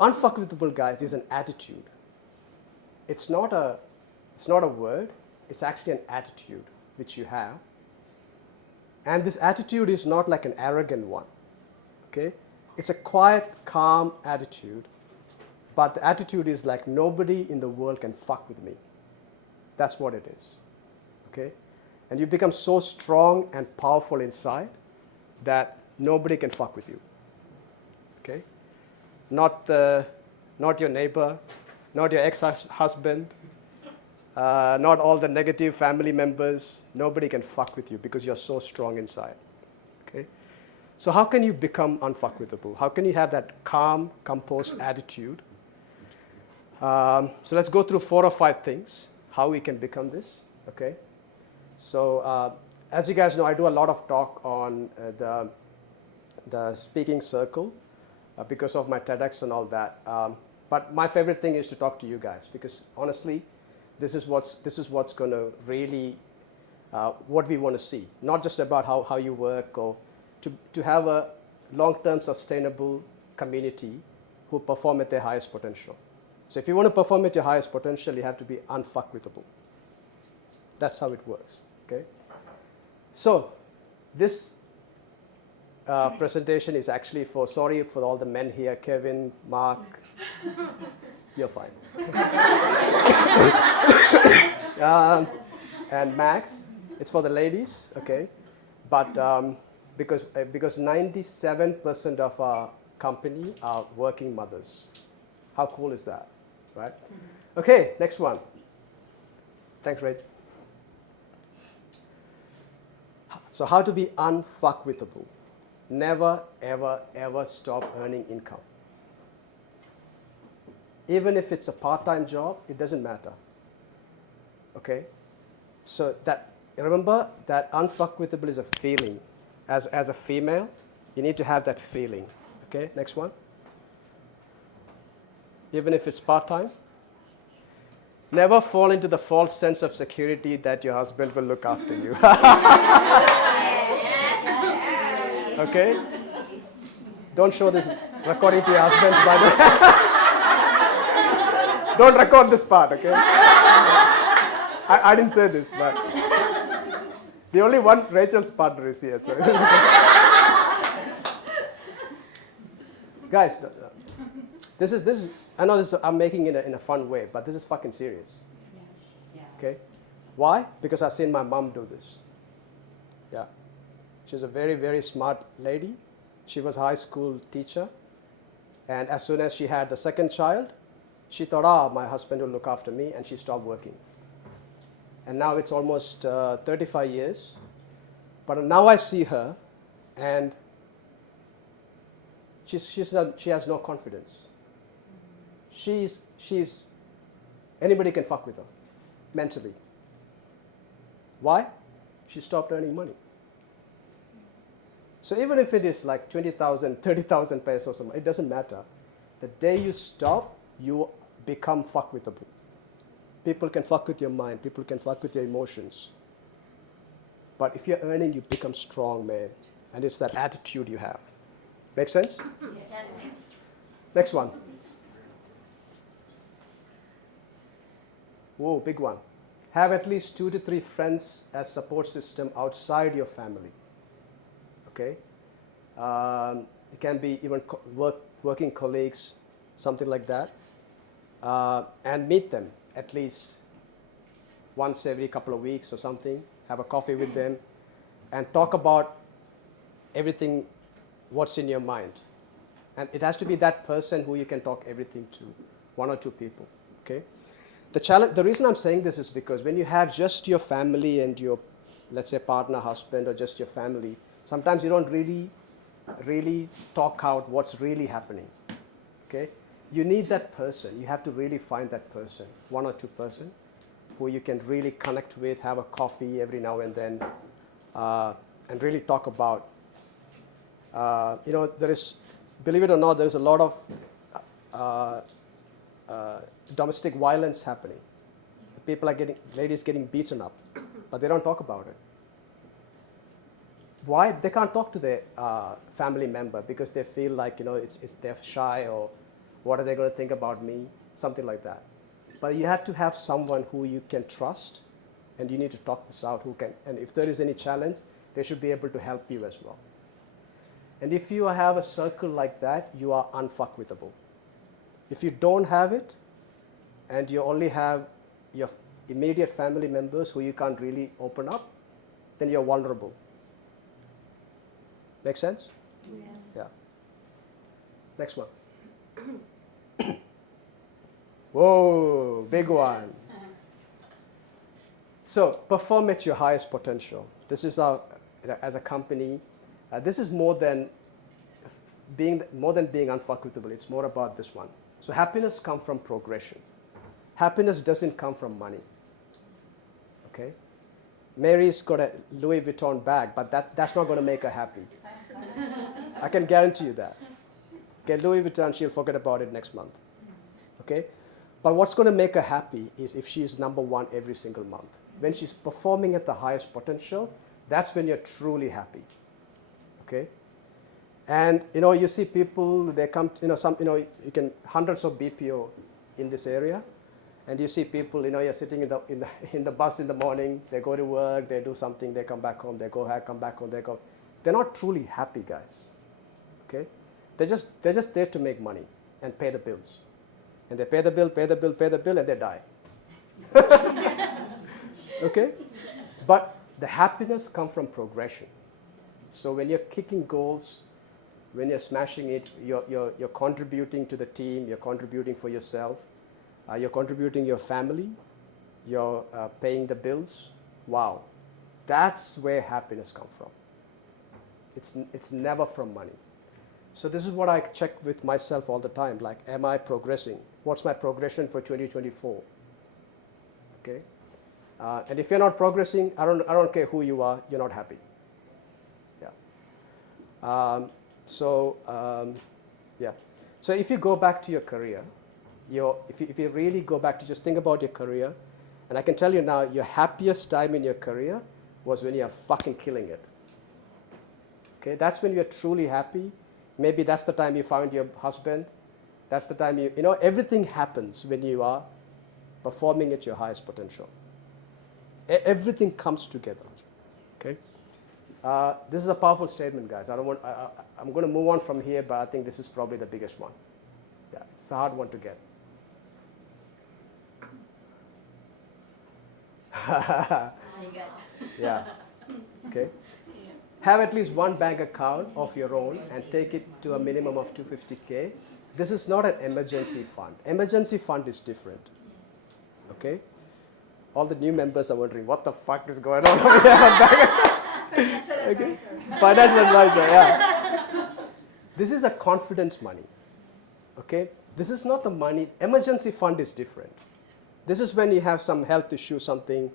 unfuckwithable, guys, is an attitude. It's not a word. It's actually an attitude which you have. And this attitude is not like an arrogant one. Okay? It's a quiet, calm attitude. But the attitude is like nobody in the world can fuck with me. That's what it is. Okay? And you become so strong and powerful inside that nobody can fuck with you. Okay? Not your neighbor, not your ex-husband, not all the negative family members. Nobody can fuck with you because you're so strong inside. Okay? So how can you become unfuckwithable? How can you have that calm, composed attitude? So let's go through 4 or 5 things, how we can become this. Okay? So as you guys know, I do a lot of talk on the speaking circle because of my TEDx and all that. But my favorite thing is to talk to you guys because honestly, this is what's going to really what we want to see. Not just about how you work or to have a long-term sustainable community who perform at their highest potential. So if you want to perform at your highest potential, you have to be unfuckwithable. That's how it works. Okay. So this presentation is actually sorry for all the men here, Kevin, Mark. You're fine. And Max, it's for the ladies, okay? But because 97% of our company are working mothers. How cool is that, right? Okay, next one. Thanks, Ray. So how to be unfuckwithable. Never, ever, ever stop earning income. Even if it's a part-time job, it doesn't matter. Okay? So remember that unfuckwithable is a feeling. As a female, you need to have that feeling. Okay, next one. Even if it's part-time. Never fall into the false sense of security that your husband will look after you. Okay? Don't show this recording to your husbands, by the way. Don't record this part, okay? I didn't say this, but the only one Rachel's partner is here. So. Guys, this is. I know this. I'm making it in a fun way, but this is fucking serious. Yeah. Okay? Why? Because I've seen my mom do this. Yeah. She's a very, very smart lady. She was a high school teacher. And as soon as she had the second child, she thought, my husband will look after me, and she stopped working. And now it's almost 35 years. But now I see her, and she has no confidence. Anybody can fuck with her, mentally. Why? She stopped earning money. So even if it is like 20,000, 30,000 pesos, it doesn't matter. The day you stop, you become fuckwithable. People can fuck with your mind. People can fuck with your emotions. But if you're earning, you become strong, man. And it's that attitude you have. Make sense? Yes. Next one. Whoa, big one. Have at least 2 to 3 friends as support system outside your family. Okay? It can be even working colleagues, something like that. And meet them at least once every couple of weeks or something. Have a coffee with them and talk about everything, what's in your mind. And it has to be that person who you can talk everything to, 1 or 2 people. Okay? The reason I'm saying this is because when you have just your family and your, let's say, partner, husband, or just your family, sometimes you don't really talk out what's really happening. Okay? You need that person. You have to really find that person, 1 or 2 person, who you can really connect with, have a coffee every now and then, and really talk about. There is, believe it or not, there is a lot of domestic violence happening. People are ladies getting beaten up, but they don't talk about it. Why? They can't talk to their family member because they feel like, they're shy or What are they going to think about me? Something like that. But you have to have someone who you can trust, and you need to talk this out, and if there is any challenge, they should be able to help you as well. And if you have a circle like that, you are unfuckwithable. If you don't have it, and you only have your immediate family members who you can't really open up, then you're vulnerable. Make sense? Yes. Yeah. Next one. Whoa, big one. So perform at your highest potential. This is our, as a company, this is more than being unfuckwithable. It's more about this one. So happiness comes from progression. Happiness doesn't come from money. Okay? Mary's got a Louis Vuitton bag, but that's not going to make her happy. I can guarantee you that. Okay, Louis Vuitton, she'll forget about it next month. Okay? But what's going to make her happy is if she's number one every single month. When she's performing at the highest potential, that's when you're truly happy. Okay? And you see people, they come, you can hundreds of BPO in this area, and you see people, you're sitting in the bus in the morning, they go to work, they do something, they come back home, they go back, come back home, they go. They're not truly happy guys. Okay? They're just there to make money and pay the bills. And they pay the bill, and they die. Okay? But the happiness comes from progression. So when you're kicking goals, when you're smashing it, you're contributing to the team, you're contributing for yourself, you're contributing your family, you're paying the bills. Wow. That's where happiness comes from. It's never from money. So this is what I check with myself all the time. Like, am I progressing? What's my progression for 2024? Okay? And if you're not progressing, I don't care who you are, you're not happy. Yeah. So if you go back to your career, if you really go back to just think about your career, and I can tell you now, your happiest time in your career was when you're fucking killing it. Okay, that's when you're truly happy. Maybe that's the time you found your husband. That's the time everything happens when you are performing at your highest potential. Everything comes together. Okay. This is a powerful statement, guys. I'm going to move on from here, but I think this is probably the biggest one. Yeah, it's the hard one to get. Yeah. Okay. Have at least one bank account of your own and take it to a minimum of 250K. This is not an emergency fund. Emergency fund is different. Okay? All the new members are wondering, what the fuck is going on over here? Okay? Financial advisor, yeah. This is a confidence money. Okay? This is not the money. Emergency fund is different. This is when you have some health issue, something.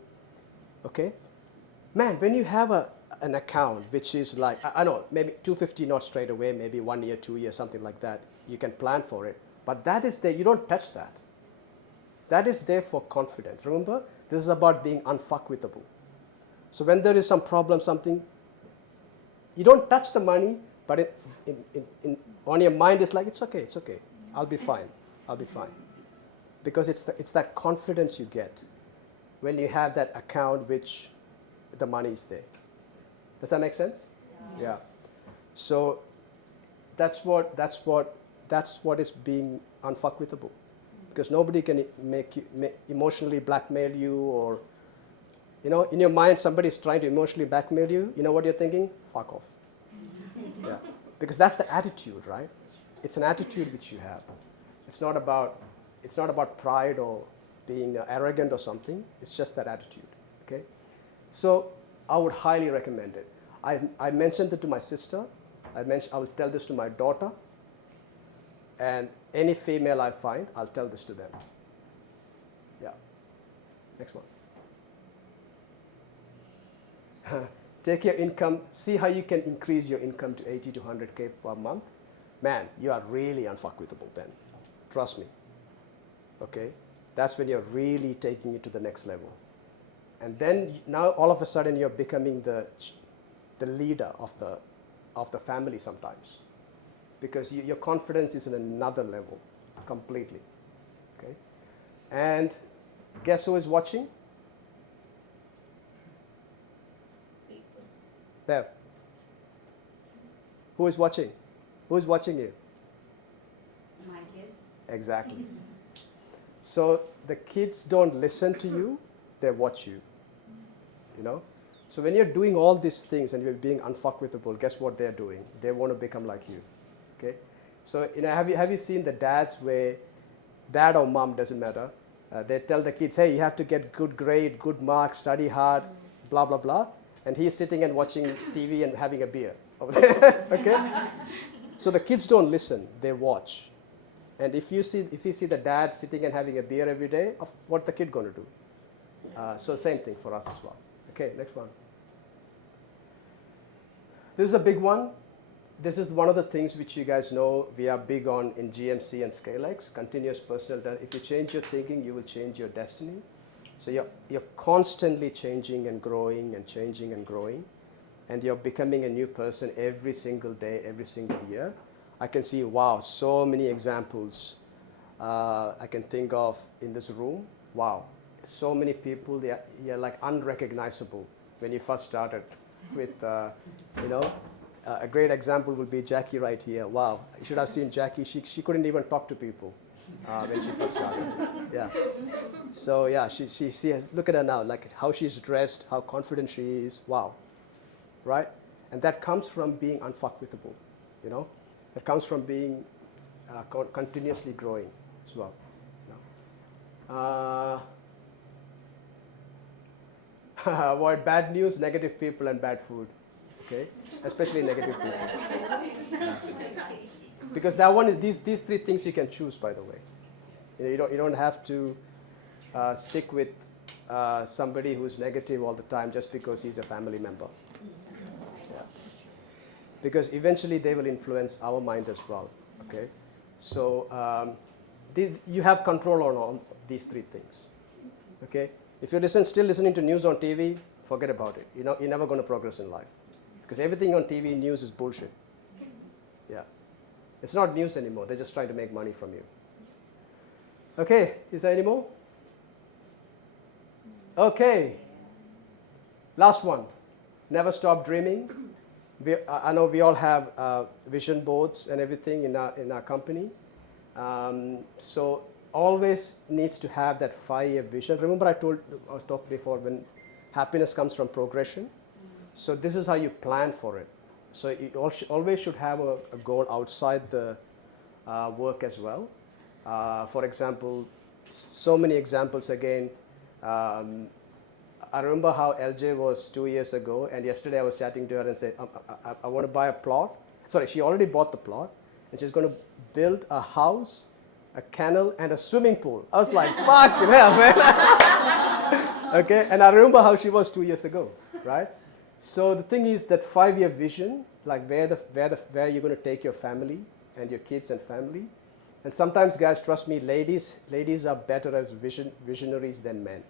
Okay? Man, when you have an account which is like, I know, maybe 250 not straight away, maybe 1 year, 2 years, something like that, you can plan for it. But that is there, you don't touch that. That is there for confidence. Remember, this is about being unfuckwithable. So when there is some problem, something, you don't touch the money, but on your mind it's like, it's okay, I'll be fine. Because it's that confidence you get when you have that account which the money is there. Does that make sense? Yes. Yeah. So that's what is being unfuckwithable. Because nobody can emotionally blackmail you, or in your mind somebody is trying to emotionally blackmail you. You know what you're thinking? Fuck off. Yeah. Because that's the attitude, right? It's an attitude which you have. It's not about pride or being arrogant or something. It's just that attitude. Okay. So I would highly recommend it. I mentioned it to my sister. I will tell this to my daughter. And any female I find, I'll tell this to them. Yeah. Next one. Take your income, see how you can increase your income to 80 to 100K per month. Man, you are really unfuckwithable then. Trust me. Okay? That's when you're really taking it to the next level. And then now all of a sudden you're becoming the leader of the family sometimes. Because your confidence is in another level. completely. Okay? And guess who is watching? There. Who is watching? Who is watching you? My kids. Exactly. So the kids don't listen to you, they watch you. You know? So when you're doing all these things and you're being unfuckwithable, guess what they're doing? They want to become like you. Okay? So have you seen the dads where dad or mom, doesn't matter, they tell the kids, hey, you have to get good grade, good marks, study hard, blah, blah, blah. And he's sitting and watching TV and having a beer over there. Okay? So the kids don't listen, they watch. And if you see the dad sitting and having a beer every day, what the kid going to do? So same thing for us as well. Okay, next one. This is a big one. This is one of the things which you guys know we are big on in GMC and ScaleX, continuous personal development. If you change your thinking, you will change your destiny. So you're constantly changing and growing and changing and growing. And you're becoming a new person every single day, every single year. I can see, wow, so many examples I can think of in this room. Wow, so many people, you're like unrecognizable when you first started with, a great example would be Jackie right here. Wow, you should have seen Jackie. She couldn't even talk to people when she first started. Yeah. So yeah, she has, look at her now, like how she's dressed, how confident she is. Wow. Right? And that comes from being unfuckwithable, you know? It comes from being continuously growing as well. You know? Avoid bad news, negative people, and bad food. Okay, especially negative people. Yeah. Because that one is these three things you can choose. By the way, you don't have to stick with somebody who's negative all the time just because he's a family member. Because eventually they will influence our mind as well. Okay, so you have control on these three things. Okay, if you're still listening to news on TV, forget about it. You're never going to progress in life because everything on TV news is bullshit. Yeah, it's not news anymore. They're just trying to make money from you. Okay, is there any more? Okay, last one. Never stop dreaming. I know we all have vision boards and everything in our company. So always needs to have that 5-year vision. Remember I talked before when happiness comes from progression. So this is how you plan for it. So you always should have a goal outside the work as well. For example, so many examples again. I remember how LJ was 2 years ago, and yesterday I was chatting to her and said, I want to buy a plot. Sorry, she already bought the plot, and she's going to build a house, a kennel, and a swimming pool. I was like, fucking hell, man. Okay, and I remember how she was 2 years ago, right? So the thing is that 5-year vision, like where you're going to take your family and your kids and family. And sometimes, guys, trust me, ladies are better as visionaries than men.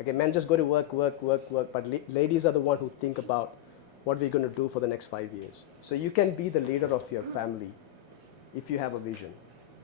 Okay, men just go to work, but ladies are the one who think about what we're going to do for the next 5 years. So you can be the leader of your family if you have a vision.